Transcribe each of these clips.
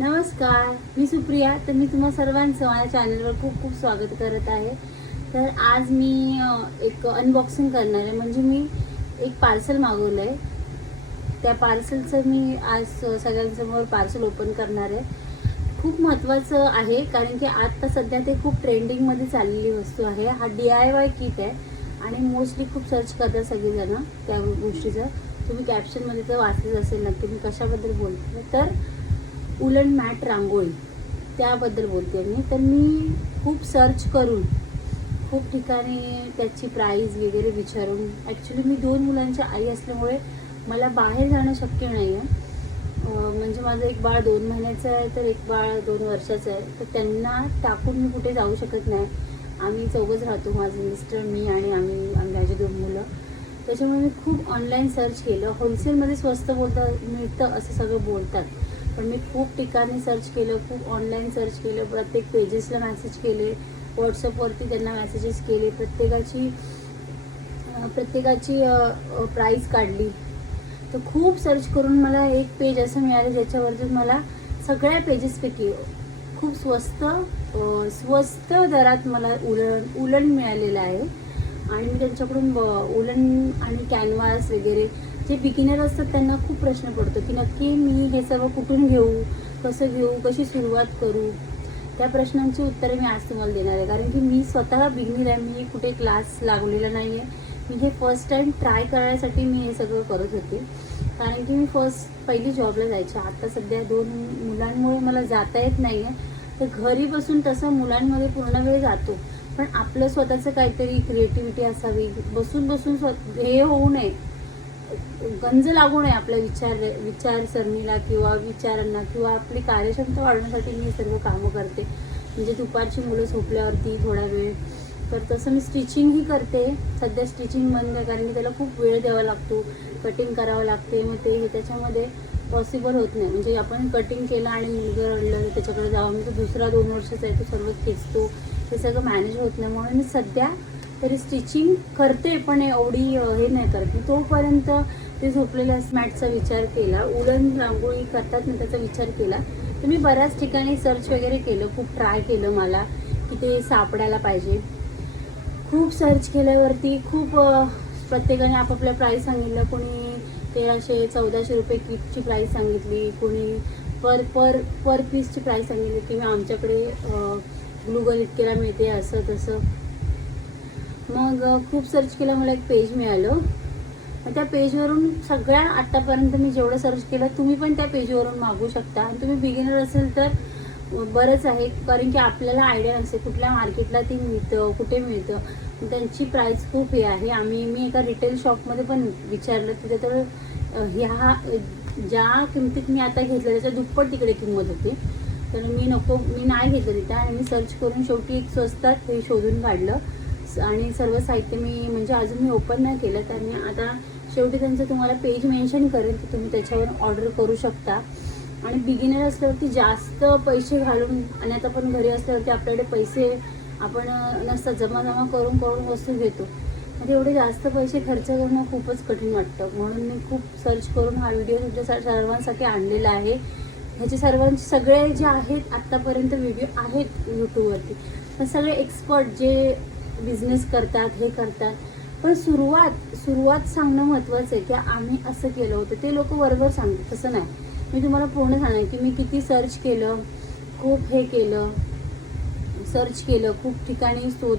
नमस्कार मी सुप्रिया. तर मी तुम्हा सर्वांचं माझ्या चॅनलवर खूप खूप स्वागत करत आहे. तर आज मी एक अनबॉक्सिंग करणार आहे. म्हणजे मी एक पार्सल मागवलं आहे त्या पार्सलचं मी आज सगळ्यांसमोर पार्सल ओपन करणार आहे. खूप महत्त्वाचं आहे कारण की आत्ता सध्या ते खूप ट्रेंडिंगमध्ये चाललेली वस्तू आहे. हा डी आय वाय किट आहे. आणि मोस्टली खूप सर्च करतात सगळेजणं त्या गोष्टीचं. तुम्ही कॅप्शनमध्ये तर वाचलंच असेल नक्की. मी कशाबद्दल बोलते? तर उलन मॅट रांगोळी. त्याबद्दल बोलते मी. तर मी खूप सर्च करून खूप ठिकाणी त्याची प्राईज वगैरे विचारून ॲक्च्युली मी दोन मुलांची आई असल्यामुळे मला बाहेर जाणं शक्य नाही आहे म्हणजे माझं एक बाळ दोन महिन्याचं आहे तर एक बाळ दोन वर्षाचं आहे. तर त्यांना टाकून मी कुठे जाऊ शकत नाही. आम्ही चौघंच राहतो माझे मिस्टर मी आणि आम्ही आम्ही माझी दोन मुलं. त्याच्यामुळे मी खूप ऑनलाईन सर्च केलं. होलसेलमध्ये स्वस्त बोलता मिळतं असं सगळं बोलतात. पण मी खूप ठिकाणी सर्च केलं खूप ऑनलाईन सर्च केलं प्रत्येक पेजेसला मॅसेज केले व्हॉट्सअपवरती त्यांना मॅसेजेस केले प्रत्येकाची प्रत्येकाची प्राईस काढली. तर खूप सर्च करून मला एक पेज असं मिळालं ज्याच्यावरती मला सगळ्या पेजेसपैकी खूप स्वस्त स्वस्त दरात मला उलण उलण मिळालेलं आहे. आणि मी त्यांच्याकडून ब- उलन आणि कॅनव्हास वगैरे जे बिगिनर असतात त्यांना खूप प्रश्न पडतो की नक्की मी हे सर्व कुठून घेऊ कसं घेऊ कशी सुरुवात करू? त्या प्रश्नांची उत्तरे मी आज तुम्हाला देणार आहे. कारण की मी स्वतः बिगिनर आहे मी कुठे क्लास लागलेला नाही आहे मी हे फर्स्ट टाईम ट्राय करण्यासाठी मी हे सगळं करत होते. कारण की मी फर्स्ट पहिली जॉबला जायचे. आता सध्या दोन मुलांमुळे मला जाता येत नाही आहे तर घरी बसून तसं मुलांमध्ये पूर्ण वेळ जातो. पण आपलं स्वतःचं काहीतरी क्रिएटिव्हिटी असावी. बसून बसून स्व हे होऊ नये. गंज लागू नये आपल्या विचार विचारसरणीला किंवा विचारांना किंवा आपली कार्यक्षमता वाढवण्यासाठी मी सर्व कामं करते. म्हणजे दुपारची मुलं झोपल्यावरती थोडा वेळ. तर तसं मी स्टिचिंगही करते. सध्या स्टिचिंग बंद आहे कारण की त्याला खूप वेळ द्यावा लागतो. कटिंग करावं लागते. मग ते त्याच्यामध्ये पॉसिबल होत नाही. म्हणजे आपण कटिंग केलं आणि मुलगा रडलं तर त्याच्याकडे जावं. म्हणजे दुसरा दोन वर्षाचा आहे तो सर्व खेचतो. ते सगळं मॅनेज होत नाही. म्हणून मी सध्या तरी स्टिचिंग करते पण एवढी हे नाही करत. मी तोपर्यंत ते झोपलेल्या मॅटचा विचार केला. उलन रांगोळी करतात ना त्याचा विचार केला. तर मी बऱ्याच ठिकाणी सर्च वगैरे केलं. खूप ट्राय केलं मला की ते सापडायला पाहिजे. खूप सर्च केल्यावरती खूप प्रत्येकाने आपापल्या प्राईस सांगितलं. कोणी तेराशे चौदाशे रुपये किटची प्राईस सांगितली. कोणी पर पर पर पीसची प्राईस सांगितली की आमच्याकडे ग्लुगन इतकेला मिळते असं तसं. मग खूप सर्च केलं मला एक पेज मिळालं. त्या पेजवरून सगळ्या आत्तापर्यंत मी जेवढं सर्च केलं तुम्ही पण त्या पेजवरून मागू शकता. आणि तुम्ही बिगिनर असेल तर बरंच आहे. कारण की आपल्याला आयडिया नसते कुठल्या मार्केटला ती मिळतं कुठे मिळतं. त्यांची प्राईस खूप हे आहे. आम्ही मी एका रिटेल शॉपमध्ये पण विचारलं तिथे तर ह्या ज्या किमतीत मी आता घेतलं त्याच्या दुप्पट तिकडे किंमत होती. तर मी नको मी नाही घेतलं तिथं आणि मी सर्च करून शेवटी एक स्वस्तात हे शोधून काढलं. स- आणि सर्व साहित्य मी म्हणजे अजून मी ओपन नाही केलं. तर मी आता शेवटी त्यांचं तुम्हाला पेज मेन्शन करेन तर तुम्ही त्याच्यावर ऑर्डर करू शकता. आणि बिगिनर असल्यावरती जास्त पैसे घालून आणि आता पण घरी असल्यावरती आपल्याकडे पैसे आपण नसतं जमा जमा करून करून वस्तू घेतो. म्हणजे एवढे जास्त पैसे खर्च करणं खूपच कठीण वाटतं. म्हणून मी खूप सर्च करून हा व्हिडिओ तुमच्या सर्वांसाठी आणलेला आहे. ह्याचे सर्वांचे सगळे जे आहेत आत्तापर्यंत व्हिडिओ आहेत यूट्यूबवरती पण सगळे एक्सपर्ट जे बिझनेस करतात हे करतात. पण सुरुवात सुरुवात सांगणं महत्त्वाचं आहे की आम्ही असं केलं होतं. ते लोक वरवर सांगतात. तसं नाही. मी तुम्हाला पूर्ण सांगणार की मी किती सर्च केलं खूप हे केलं. सर्च केलं खूप ठिकाणी शोध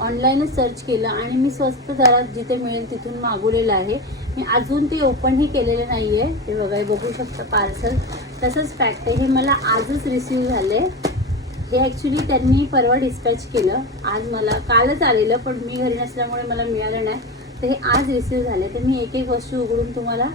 ऑनलाईनच सर्च केलं आणि मी स्वस्त दरात जिथे मिळेल तिथून मागवलेलं आहे. मी अजून ते ओपनही केलेलं नाही आहे ते बघा हे बघू शकता पार्सल तसंच पॅक आहे. हे मला आजच रिसीव झाले. हे ॲक्च्युली त्यांनी परवा डिस्पॅच केलं. आज मला कालच आलेलं पण मी घरी नसल्यामुळे मला मिळालं नाही. तर हे आज रिसीव झाले. तर मी एक एक वस्तू उघडून तुम्हाला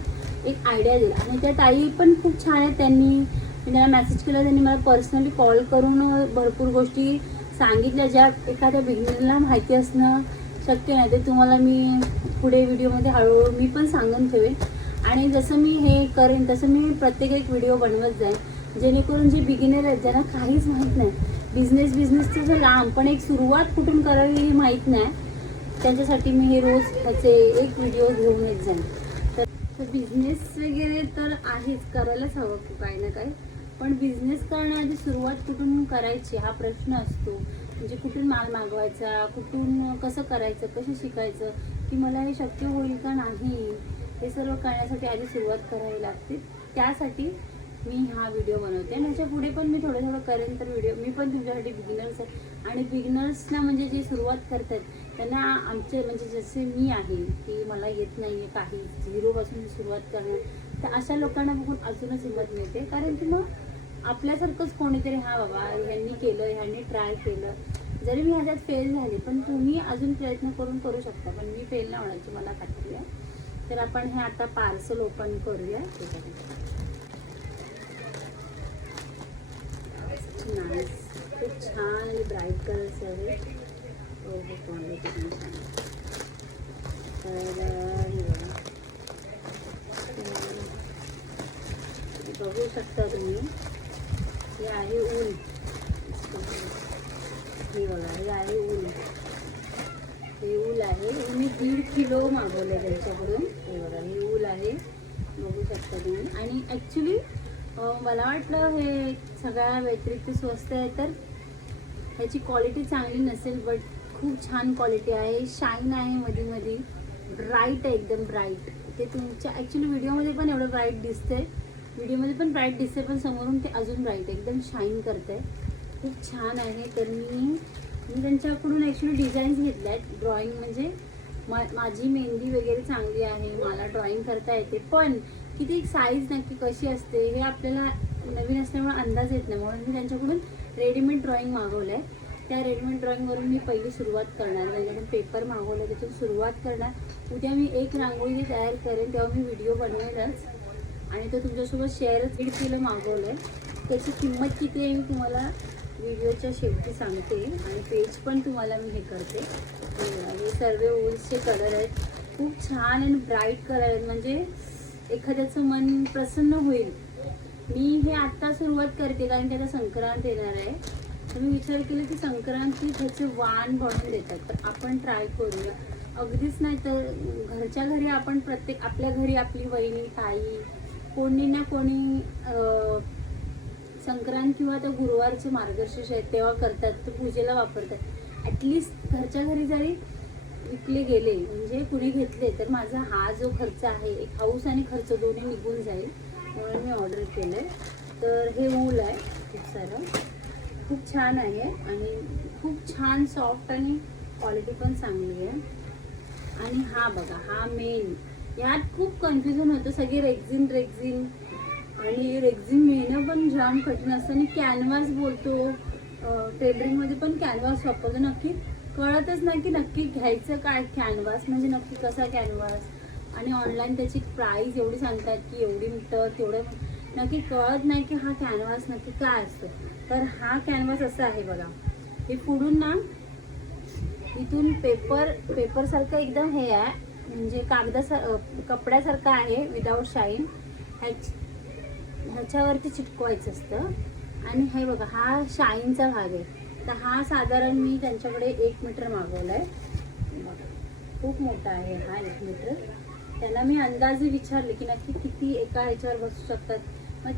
एक आयडिया दिला आणि त्या ताई पण खूप छान आहेत. त्यांनी मी त्यांना मेसेज केला त्यांनी मला पर्सनली कॉल करून भरपूर गोष्टी सांगितल्या ज्या एखाद्या बिगिनरला माहिती असणं शक्य नाही. ते तुम्हाला मी पुढे व्हिडिओमध्ये हळूहळू मी पण सांगून ठेवेन. आणि जसं मी हे करेन तसं मी प्रत्येक एक व्हिडिओ बनवत जाईन. जेणेकरून जे बिगिनर आहेत ज्यांना काहीच माहीत नाही बिझनेस बिझनेसचं जर लांब पण एक सुरुवात कुठून करावी हे माहीत नाही त्यांच्यासाठी मी हे रोज त्याचे एक व्हिडिओ घेऊन येत जाईन. तर बिझनेस वगैरे तर आहेच करायलाच हवं काही ना काही. पण बिझनेस करण्याआधी सुरुवात कुठून करायची हा प्रश्न असतो. म्हणजे कुठून माल मागवायचा कुठून कसं करायचं कसं शिकायचं की मला हे शक्य होईल का नाही हे सर्व करण्यासाठी आधी सुरुवात करावी लागते. त्यासाठी मी हा व्हिडिओ बनवते. आणि याच्यापुढे पण मी थोडं थोडं करेन तर व्हिडिओ मी पण तुमच्यासाठी बिगिनर्स आहे. आणि बिगिनर्सला म्हणजे जे सुरुवात करतात त्यांना आमचे म्हणजे जसे मी आहे की मला येत नाही आहे काही झिरोपासून सुरुवात करणं तर अशा लोकांना बघून अजूनच हिंमत मिळते. कारण की मग आपल्यासारखंच कोणीतरी हा बाबा ह्यांनी केलं ह्यांनी ट्राय केलं. जरी मी ह्याच्यात फेल झाले पण तुम्ही अजून प्रयत्न करून करू शकता. पण मी फेल नाही होण्याची मला खात्री आहे. तर आपण हे आता पार्सल ओपन करूया. नाईस खूप छान आणि ब्राईट कलर्स आहे. तर हे बघू शकता तुम्ही. हे आहे ऊन हे बघा हे आहे ऊन हे ऊल आहे मी दीड किलो मागवलं आहे त्यांच्याकडून हे बघा हे ऊल आहे बघू शकता तुम्ही आणि ॲक्च्युली मला वाटलं हे सगळ्या व्यतिरिक्त स्वस्त आहे तर ह्याची क्वालिटी चांगली नसेल बट खूप छान क्वालिटी आहे. शाईन आहे मध्ये मध्ये ब्राईट आहे एकदम ब्राईट ते तुमच्या ॲक्च्युली व्हिडिओमध्ये पण एवढं ब्राईट दिसतंय. व्हिडिओमध्ये पण ब्राईट दिसते पण समोरून ते अजून ब्राईट एकदम शाईन करते आहे खूप छान आहे तर मी मी त्यांच्याकडून ॲक्च्युली डिझाईन्स घेतल्या आहेत. ड्रॉइंग म्हणजे मा माझी मेहंदी वगैरे चांगली आहे मला ड्रॉइंग करता येते. पण किती साईज नक्की कशी असते हे आपल्याला नवीन असल्यामुळे अंदाज येत नाही. म्हणून मी त्यांच्याकडून रेडीमेड ड्रॉइंग मागवलं आहे त्या रेडीमेड ड्रॉइंगवरून मी पहिली सुरुवात करणार. त्यांच्याकडून पेपर मागवलं त्याच्यातून सुरुवात करणार. उद्या मी एक रांगोळी तयार करेन तेव्हा मी व्हिडिओ बनवेलच. आणि तो तुमच्यासोबत शेअरच दीड किलो मागवलं आहे त्याची किंमत किती आहे मी तुम्हाला व्हिडिओच्या शेवटी सांगते आणि पेज पण तुम्हाला मी हे करते. हे सर्व वूल्सचे कलर आहेत. खूप छान आणि ब्राईट कलर आहेत. म्हणजे एखाद्याचं मन प्रसन्न होईल. मी हे आत्ता सुरुवात करते कारण की आता संक्रांत येणार आहे. तर मी विचार केला की संक्रांती त्याचे वाण बनवून देतात. तर आपण ट्राय करूया. अगदीच नाही तर घरच्या घरी आपण प्रत्येक आपल्या घरी आपली वहिनी ताई कोणी ना कोणी संक्रांत किंवा त्या गुरुवारचे मार्गशीर्ष आहेत तेव्हा करतात तर पूजेला वापरतात. ॲटलिस्ट घरच्या घरी जरी विकले गेले म्हणजे कुणी घेतले तर माझा हा जो खर्च आहे एक हाऊस आणि खर्च दोन्ही निघून जाईल म्हणून मी ऑर्डर केलं आहे तर हे ऊल आहे खूप सारं. खूप छान आहे आणि खूप छान सॉफ्ट आणि क्वालिटी पण चांगली आहे. आणि हा बघा हा मेन यात खूप कन्फ्युजन होतं. सगळे रेक्झिन रेक्झिन आणि रेक्झिन मिळणं पण जाम कठीण असतं. आणि कॅनव्हास बोलतो. टेलरिंगमध्ये पण कॅनव्हास वापरतो. नक्की कळतच नाही की नक्की घ्यायचं काय कॅनव्हास म्हणजे नक्की कसा कॅनव्हास आणि ऑनलाईन त्याची प्राईस एवढी सांगतात की एवढी मीटर तेवढं नक्की कळत नाही की हा कॅनव्हास नक्की काय असतो. तर हा कॅनव्हास असा आहे बघा. हे पुढून ना इथून पेपर पेपरसारखं एकदम हे आहे. म्हणजे कागदासार कपड्यासारखा आहे विदाऊट शाईन ह्याच ह्याच्यावरती चिटकवायचं असतं. आणि हे बघा हा शाईनचा भाग आहे. तर हा साधारण मी त्यांच्याकडे एक मीटर मागवला आहे खूप मोठा आहे हा एक मीटर. त्याला मी अंदाजे विचारले की नक्की किती एका ह्याच्यावर बसू शकतात. मग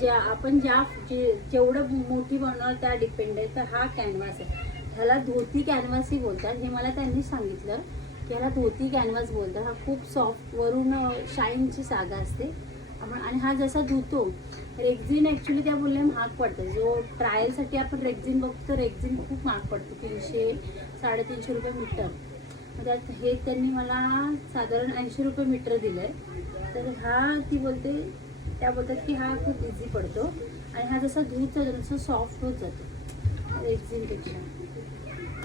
ज्या आपण ज्या जे जेवढं मोठी बनवणार त्या डिपेंड आहे तर हा कॅनव्हास आहे. ह्याला धोती कॅनव्हासही बोलतात हे मला त्यांनी सांगितलं. की धोती कॅनव्हास बोलतात. हा खूप सॉफ्ट वरून शाईनची सागा असते. आपण आणि हा जसा धुतो रेक्झिन ॲक्च्युली त्या बोलल्या महाग पडतं. जो ट्रायलसाठी आपण रेक्झिन बघतो तर रेक्झिन खूप महाग पडतो. तीनशे साडेतीनशे रुपये मीटर मग त्यात हे त्यांनी मला साधारण ऐंशी रुपये मीटर दिलं आहे तर हा ती बोलते त्या बोलतात की हा खूप इझी पडतो. आणि हा जसा धूत जातो तसा सॉफ्ट होत जातो. रेक्झिनपेक्षा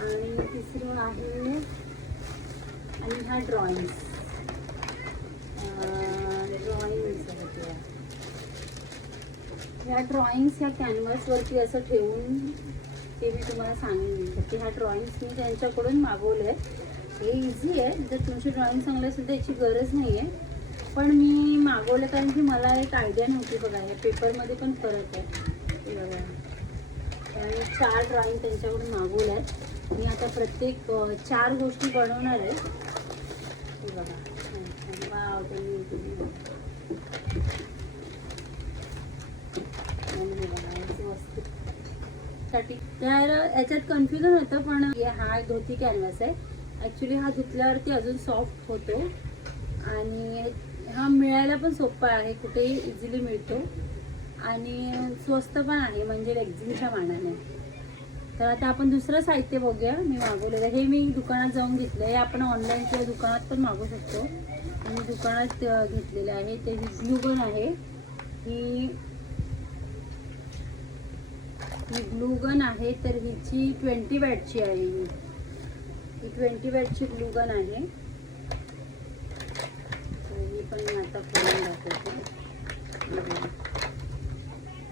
आणि तिसरं आहे आणि हा ड्रॉइंग्स ड्रॉइंग्स ह्या ड्रॉइंग्स ह्या कॅनव्हासवरती असं ठेवून ते मी तुम्हाला सांगेन. की ह्या ड्रॉइंग्स मी त्यांच्याकडून मागवले. आहेत हे इझी आहे. जर तुमची ड्रॉइंग चांगली असेल तर याची गरज नाही आहे पण मी मागवलं कारण की मला एक आयडिया नव्हती बघा. या पेपरमध्ये पण फरक आहे. बघा. आणि चार ड्रॉइंग त्यांच्याकडून मागवल्या आहेत मी आता प्रत्येक चार गोष्टी बनवणार आहे. वाव, साठी तर याच्यात कन्फ्युजन होतं पण हा धोती कॅनव्हास आहे. ॲक्च्युली हा धुतल्यावरती अजून सॉफ्ट होतो. आणि हा मिळायला पण सोपा आहे कुठेही इझिली मिळतो. आणि स्वस्त पण आहे म्हणजे लेग्झिनच्या मानाने. तर आता आपण दुसरं साहित्य बघूया. मी मागवलेलं हे मी दुकानात जाऊन घेतलं हे आपण ऑनलाईन किंवा दुकानात पण मागवू शकतो. मी दुकानात घेतलेलं आहे. ते ग्लुगन आहे. ही ही ग्लुगन आहे तर हिची ट्वेंटी वॅटची आहे ही. ही ट्वेंटी वॅटची ग्लुगन आहे. तर ही पण मी आता फोन दाखवते.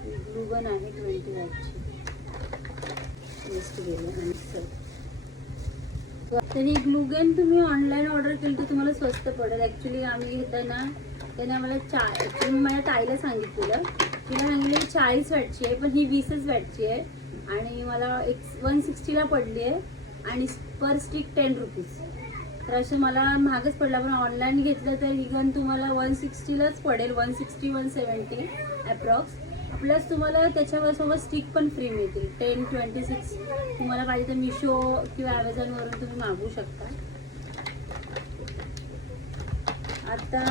ग्लुगन आहे ट्वेंटी वॅटची वेस्ट ग्लुगेन आणि तर ही तुम्ही ऑनलाईन ऑर्डर केली तर तुम्हाला स्वस्त पडेल. ॲक्च्युली आम्ही घेताना त्याने आम्हाला चा ॲक्च्युली मी माझ्या ताईला सांगितलेलं. तिला सांगितलं चाळीस वॅटची आहे पण ही वीसच वॅटची आहे. आणि मला एक वन सिक्स्टीला पडली आहे. आणि पर स्टिक टेन रुपीज तर असं मला महागच पडला. पण ऑनलाईन घेतलं तर ही गन तुम्हाला वन सिक्स्टीलाच पडेल. One sixty one seventy approx plus तुम्हाला त्याच्यावर सोबत स्टिक पण फ्री मिळतील. टेन ट्वेंटी सिक्स तुम्हाला पाहिजे तर मिशो किंवा ॲमेझॉनवरून तुम्ही मागवू शकता. आता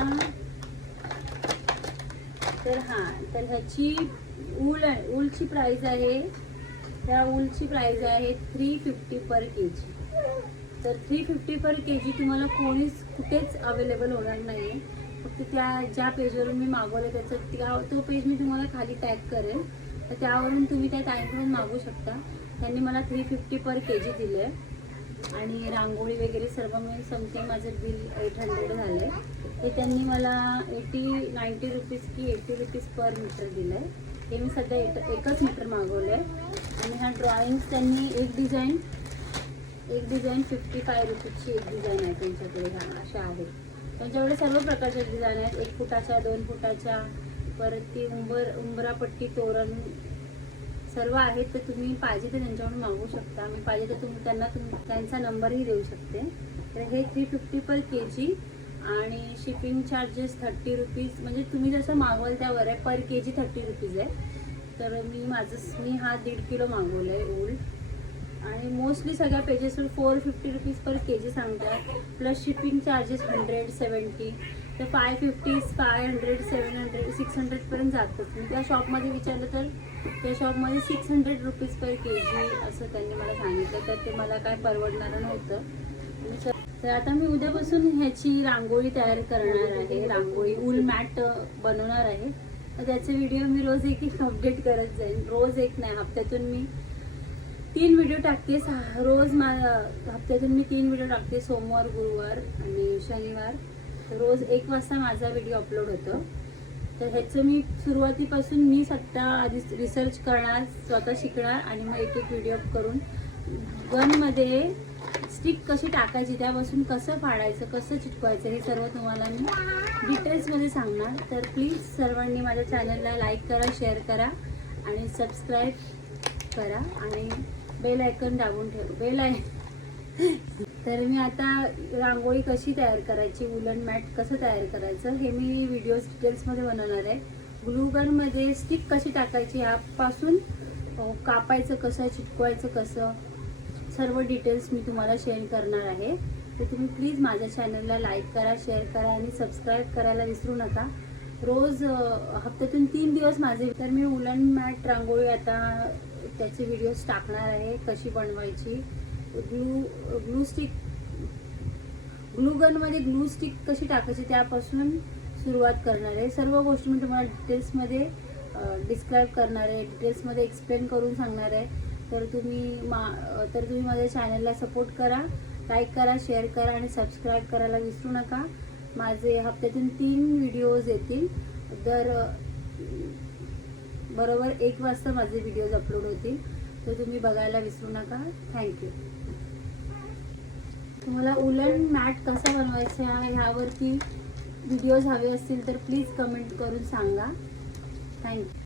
तर हां तर ह्याची ऊल आहे. ऊलची प्राईज आहे. त्या ऊलची प्राईज आहे three fifty per K G तर थ्री फिफ्टी पर के जी तुम्हाला कोणीच कुठेच अवेलेबल होणार नाही आहे फक्त त्या ज्या पेजवरून मी मागवलं त्याचं त्या तो पेज मी तुम्हाला खाली टॅग करेन तर त्यावरून तुम्ही त्या टाईमकडून मागू शकता. त्यांनी मला थ्री फिफ्टी पर के जी दिलं आहे आणि रांगोळी वगैरे सर्व मिळून समथिंग माझं बिल एट हंड्रेड झालं आहे हे त्यांनी मला एटी नाईंटी रुपीज की एटी रुपीज पर मीटर दिलं आहे हे मी सध्या एक एकच मीटर मागवलं आहे आणि हा ड्रॉइंग्स त्यांनी एक डिझाईन एक डिझाईन फिफ्टी फाय रुपीजची एक डिझाईन आहे त्यांच्याकडे. ह्या अशा आहेत. त्यांच्याकडे सर्व प्रकारच्या डिझाईन आहेत एक फुटाच्या दोन फुटाच्या परत ती उंबर उंबरापट्टी तोरण सर्व आहेत तर तुम्ही पाहिजे तर त्यांच्याकडून मागू शकता. मी पाहिजे तर तुम्ही त्यांना तुम त्यांचा नंबरही देऊ शकते. तर हे थ्री फिफ्टी पर के जी आणि शिपिंग चार्जेस थर्टी रुपीज म्हणजे तुम्ही जसं मागवाल त्यावर आहे. पर के जी थर्टी रुपीज आहे. तर मी माझं मी हा दीड किलो मागवलं आहे ऊल आणि मोस्टली सगळ्या पेजेसवर four fifty rupees per K G सांगतात. Plus shipping charges hundred seventy तर five fifty five hundred seven hundred six हंड्रेडपर्यंत जातात. मी त्या शॉपमध्ये विचारलं तर त्या शॉपमध्ये six hundred rupees per K G असं त्यांनी मला सांगितलं. तर ते मला काय परवडणारं नव्हतं. तर आता मी उद्यापासून ह्याची रांगोळी तयार करणार आहे. रांगोळी उल मॅट बनवणार आहे. तर त्याचे व्हिडिओ मी रोज एक एक अपडेट करत जाईन. रोज एक नाही हप्त्यातून मी तीन व्हिडिओ टाकते सहा- रोज मा हप्त्यातून मी तीन व्हिडिओ टाकते सोमवार गुरुवार आणि शनिवार. तर रोज एक वाजता माझा व्हिडिओ अपलोड होतो. तर ह्याचं मी सुरुवातीपासून मी स्वतः आधी रिसर्च करणार स्वतः शिकणार आणि मग एक एक व्हिडिओ करून गनमध्ये स्टिक कशी टाकायची त्यापासून कसं फाडायचं कसं चिटकवायचं हे सर्व तुम्हाला मी डिटेल्समध्ये सांगणार. तर प्लीज सर्वांनी माझ्या चॅनलला लाईक करा शेअर करा आणि सबस्क्राईब करा आणि बेल आयकन दाबून ठेव बेल आय तर मी आता रांगोळी कशी तयार करायची उलन मॅट कसं तयार करायचं हे मी व्हिडिओज डिटेल्समध्ये बनवणार आहे. ग्लूगनमध्ये स्टिक कशी टाकायची ह्यापासून कापायचं कसं चिटकवायचं कसं सर्व डिटेल्स मी तुम्हाला शेअर करणार आहे. तर तुम्ही प्लीज माझ्या चॅनलला लाईक करा शेअर करा आणि सबस्क्राईब करायला विसरू नका. रोज हप्त्यातून तीन दिवस माझे तर मी उलन मॅट रांगोळी आता त्याचे व्हिडिओज टाकणार आहे कशी बनवायची. ग्लू ग्लू स्टिक ग्लू गनमध्ये ग्लू स्टिक कशी टाकायची त्यापासून सुरुवात करणार आहे. सर्व गोष्टी मी तुम्हाला डिटेल्समध्ये डिस्क्राईब करणार आहे. डिटेल्समध्ये एक्सप्लेन करून सांगणार आहे. तर तुम्ही मा तर तुम्ही माझ्या चॅनलला सपोर्ट करा लाईक करा शेअर करा आणि सबस्क्राईब करायला विसरू नका. माझे हप्त्यातून तीन व्हिडिओज येतील. दर बरोबर एक वाजता माझे व्हिडिओज अपलोड होतील. तर तुम्ही बघायला विसरू नका. थँक्यू तुम्हाला उलन मॅट कसा बनवायचा ह्यावरती व्हिडिओज हवे असतील तर प्लीज कमेंट करून सांगा. थँक्यू